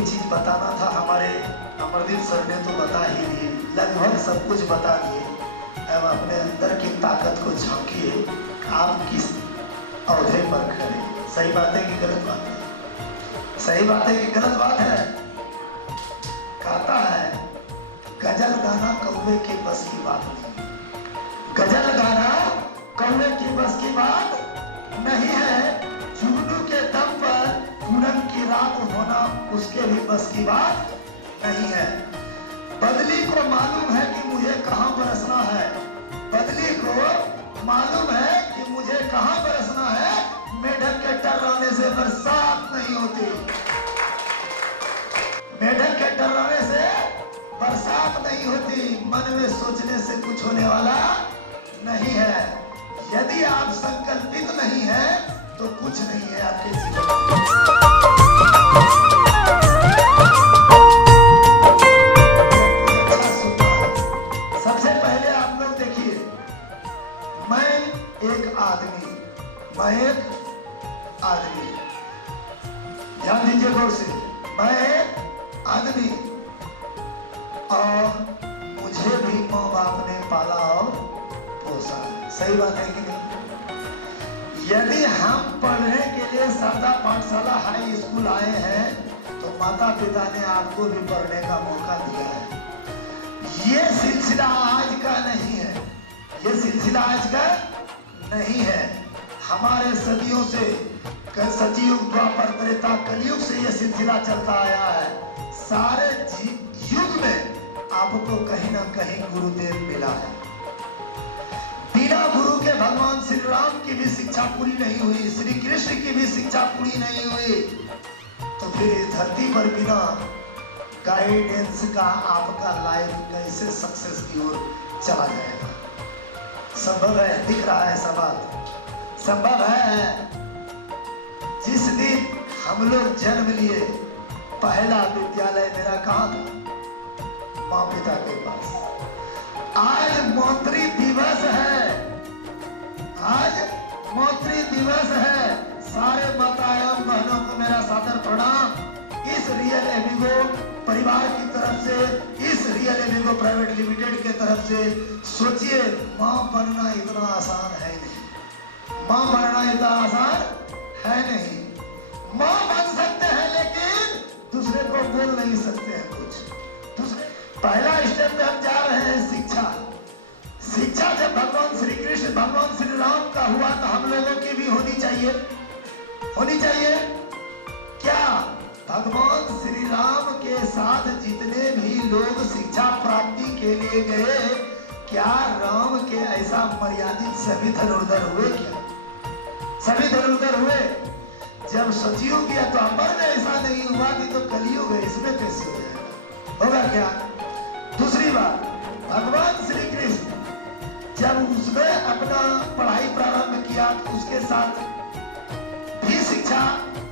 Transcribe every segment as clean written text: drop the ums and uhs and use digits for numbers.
भी चीज बताना था हमारे अमरदीप सर ने तो बता ही दिए, लगभग सब कुछ बता दिए। अब अपने अंदर की ताकत को झांकिए, आप किस औहदे पर खड़े। सही बात है कि गलत बात है? सही बात है कि गलत बात है? कहता है गजल गाना कौवे के बस की बात नहीं, गजल गाना कौवे की बस की बात नहीं है। जुगनू के दम पर पूनम की रात होना उसके भी बस की बात नहीं है। बदली को मालूम है कि मुझे कहां बरसना है, बदली को मालूम है कि मुझे कहां बरसना है। मेढक के टर्राने से बरसात नहीं होती, मेढक के टर्राने से बरसात नहीं होती। मन में सोचने से कुछ होने वाला नहीं है। यदि आप संकल्पित नहीं है तो कुछ नहीं है आपके जीवन में। सबसे पहले आप लोग देखिए, मैं एक आदमी, मैं एक आदमी, ध्यान दीजिए गौर से, मैं एक आदमी और मुझे भी माँ बाप ने पाला और पोसा। सही बात है कि नहीं? यदि हम पढ़ने के लिए शारदा पाठशाला हाई स्कूल आए हैं तो माता पिता ने आपको भी पढ़ने का मौका दिया है। ये सिलसिला आज का नहीं है, ये सिलसिला आज का नहीं है। हमारे सदियों से, सतयुग द्वापर त्रेता कलयुग से ये सिलसिला चलता आया है। सारे युग में आपको कहीं ना कहीं गुरुदेव मिला है। बिना गुरु के भगवान श्री राम की भी शिक्षा पूरी नहीं हुई, श्री कृष्ण की भी शिक्षा पूरी नहीं हुई, तो फिर इस धरती पर बिना गाइडेंस का आपका लाइफ कैसे सक्सेस की ओर चला जाएगा? संभव है? दिख रहा है सब बात संभव है? जिस दिन हम लोग जन्म लिए पहला विद्यालय मेरा कहाँ था? माँ पिता के पास। आज मातृ दिवस है, आज मातृ दिवस है। सारे माता एवं बहनों को मेरा सादर प्रणाम। इस रियल एविगो परिवार की तरफ से, इस रियल एविगो प्राइवेट लिमिटेड के तरफ से सोचिए, माँ बनना इतना आसान है नहीं, माँ बनना इतना आसान है नहीं। माँ बन सकते हैं लेकिन दूसरे को बोल नहीं सकते हैं कुछ। दूसरे पहला स्टेप पे हम जा रहे हैं शिक्षा। शिक्षा जब भगवान श्री कृष्ण, भगवान श्री राम का हुआ तो हम लोगों की भी होनी चाहिए, होनी चाहिए। क्या भगवान श्री राम के साथ जितने भी लोग शिक्षा प्राप्ति के लिए गए, क्या राम के ऐसा मर्यादित सभी धनुर्धर हुए? क्या सभी धनुर्धर हुए? जब सतयुग गया तो अमर में ऐसा नहीं हुआ कि तो कलयुग है, इसमें कैसे हो जाएगा? होगा क्या? दूसरी बात, भगवान श्री कृष्ण जब उसने अपना पढ़ाई प्रारंभ किया तो उसके साथ भी शिक्षा,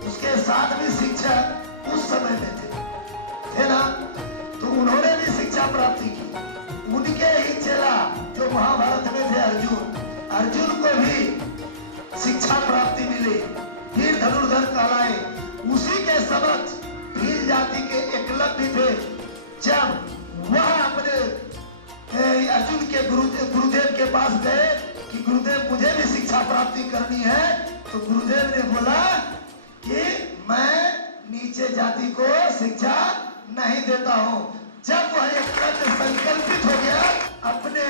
उसके साथ भी शिक्षक उस समय में थे ना, तो उन्होंने भी शिक्षा प्राप्ति की। उनके ही चेला जो महाभारत में थे अर्जुन, अर्जुन को भी शिक्षा प्राप्ति मिली, वीर धनुर्धर कहलाए। उसी के समक्ष भील जाति के एकलव्य थे। जब वह अपने अर्जुन के गुरुदेव के पास गए कि गुरुदेव मुझे भी शिक्षा प्राप्ति करनी है, तो गुरुदेव ने बोला कि मैं नीचे जाति को शिक्षा नहीं देता हूं। जब वह एकलव्य संकल्पित हो गया, अपने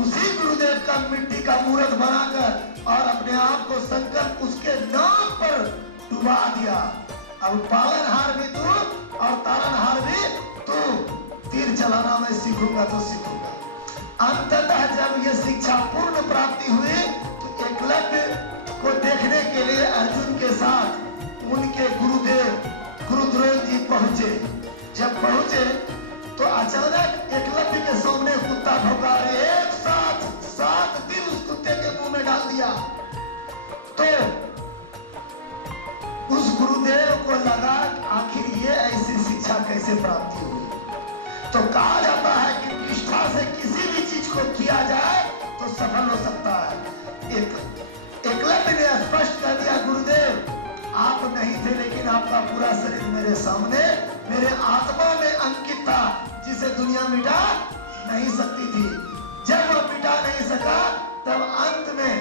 उसी गुरुदेव का मिट्टी का मूर्त बनाकर और अपने आप को संकल्प उसके नाम पर डुबा दिया। अब पालनहार भी तू और तारनहार भी तू, तीर चलाना मैं सीखूंगा तो सीखूंगा। अंततः जब ये शिक्षा पूर्ण प्राप्ति हुई तो एकलव्य को देखने के लिए अर्जुन के साथ उनके गुरुदेव गुरुद्रोण जी पहुंचे। जब पहुंचे तो अचानक एकलव्य के सामने कुत्ता भौंका, एक साथ 7 दिन उस कुत्ते के मुंह में डाल दिया। तो उस गुरुदेव को लगा आखिर ये ऐसी शिक्षा कैसे प्राप्ति हुई। तो कहा जाता है कि निष्ठा से किसी भी चीज को किया जाए तो सफल हो सकता है। एकलव्य ने स्पष्ट कर दिया, गुरुदेव आप नहीं थे लेकिन आपका पूरा शरीर मेरे सामने मेरे आत्मा में अंकित था, जिसे दुनिया मिटा नहीं सकती थी। जब वह मिटा नहीं सका तब अंत में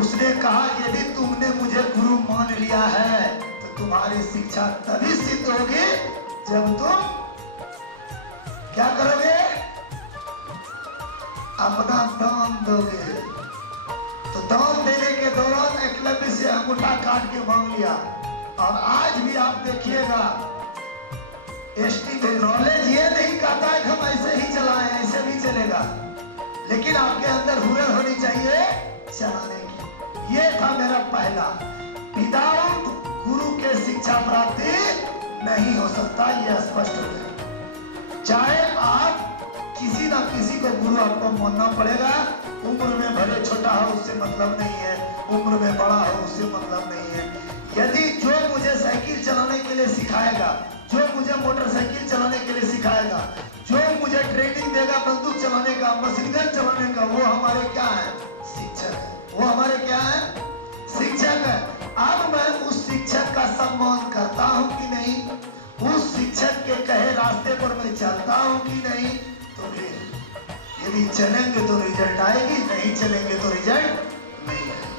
उसने कहा, यदि तुमने मुझे गुरु मान लिया है तो तुम्हारी शिक्षा तभी सिद्ध होगी जब तुम क्या करोगे, अपना दान दोगे। तो दान देने के दौरान एकलव्य से अंगूठा काट के मांग लिया। और आज भी आप देखिएगा, नॉलेज ये नहीं कहता है कि हम ऐसे ही चलाएं, ऐसे भी चलेगा, लेकिन आपके अंदर हुनर होनी चाहिए चलाने की। ये था मेरा पहला, विदाउट गुरु के शिक्षा प्राप्ति नहीं हो सकता, यह स्पष्ट हो गया। चाहे आप किसी ना किसी को गुरु आपको मानना पड़ेगा। उम्र में भले छोटा हो उससे मतलब नहीं है, उम्र में बड़ा हो उससे मतलब नहीं है। यदि जो मुझे साइकिल चलाने के लिए सिखाएगा, जो मुझे मोटरसाइकिल चलाने के लिए सिखाएगा, जो मुझे ट्रेनिंग देगा बंदूक चलाने का, मशीन गन चलाने का, वो हमारे क्या है, शिक्षक है। वो हमारे क्या है, शिक्षक है। अब मैं उस शिक्षक का सम्मान करता हूँ कि नहीं, उस शिक्षक के कहे रास्ते पर मैं चलता हूँ कि नहीं, तो फिर यदि चलेंगे तो रिजल्ट आएगी, नहीं चलेंगे तो रिजल्ट नहीं आएगी।